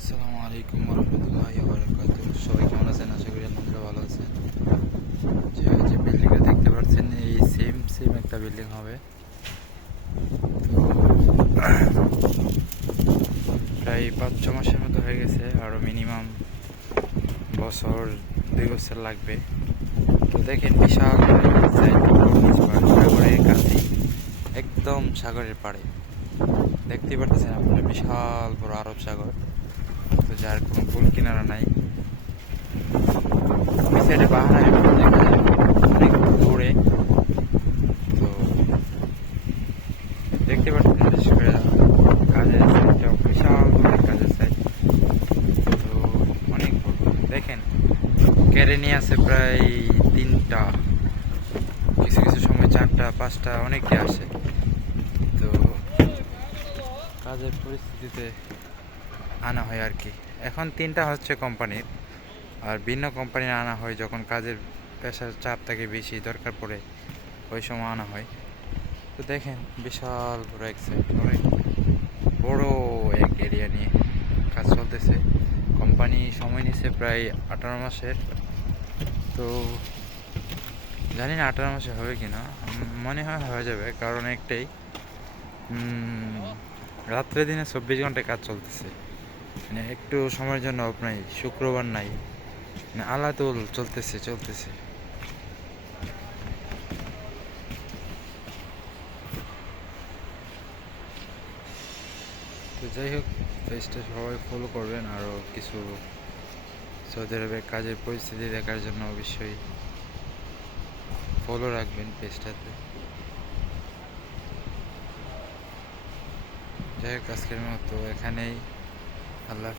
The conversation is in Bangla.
আসসালামু আলাইকুম রহমতুল্লাহি ওয়া বারাকাতুহু। সবাই কেমন আছেন? আশা করি আলহামদুলিল্লাহ ভালো আছেন। যে বিল্ডিংটা দেখতে পাচ্ছেন, এই সেম সেম একটা বিল্ডিং হবে। প্রায় 5-6 মাসের মতো হয়ে গেছে, আরও মিনিমাম বছর 2 বছর লাগবে। তো দেখেন, বিশাল সাগরের কাছে, একদম সাগরের পাড়ে দেখতে পারতেছেন আপনারা, বিশাল বড় আরব সাগর। তো যার কোনো কুল কিনারা নাই। ওই সাইডে পাহাড় দেখা যায় অনেক দূরে। তো দেখতে পাচ্ছেন, বিশেষ করে কাজের সাইডটা বিশাল বড় কাজের সাইড। তো অনেক বড়। দেখেন, কেড়ে নিয়ে আছে প্রায় 3টা, কিছু কিছু সময় 4টা 5টা, অনেকে আসে। তো কাজের পরিস্থিতিতে আনা হয় আর কি। এখন 3টা হচ্ছে কোম্পানির, আর ভিন্ন কোম্পানির আনা হয় যখন কাজের প্রেশার চাপ থাকে, বেশি দরকার পড়ে, ওই সময় আনা হয়। তো দেখেন, বিশাল বড় এক সাইড, অনেক বড় এক এরিয়া নিয়ে কাজ চলতেছে। কোম্পানি সময় নিচ্ছে প্রায় 18 মাসের। তো জানি না 18 মাসে হবে কি না, মনে হয় হয়ে যাবে। কারণ একটাই, রাত্রে দিনে 24 ঘন্টায় কাজ চলতেছে, মানে একটু সময়ের জন্য অফ নাই, শুক্রবার নাই, মানে আলাতুল চলতেছে চলতেছে। তো যাই হোক, পেজটা সবাই ফলো করবেন। আরও কিছু সৌদি আরবের কাজের পরিস্থিতি দেখার জন্য অবশ্যই ফলো রাখবেন পেজটাতে। যাই হোক, আজকের মতো এখানেই। আল্লাহ।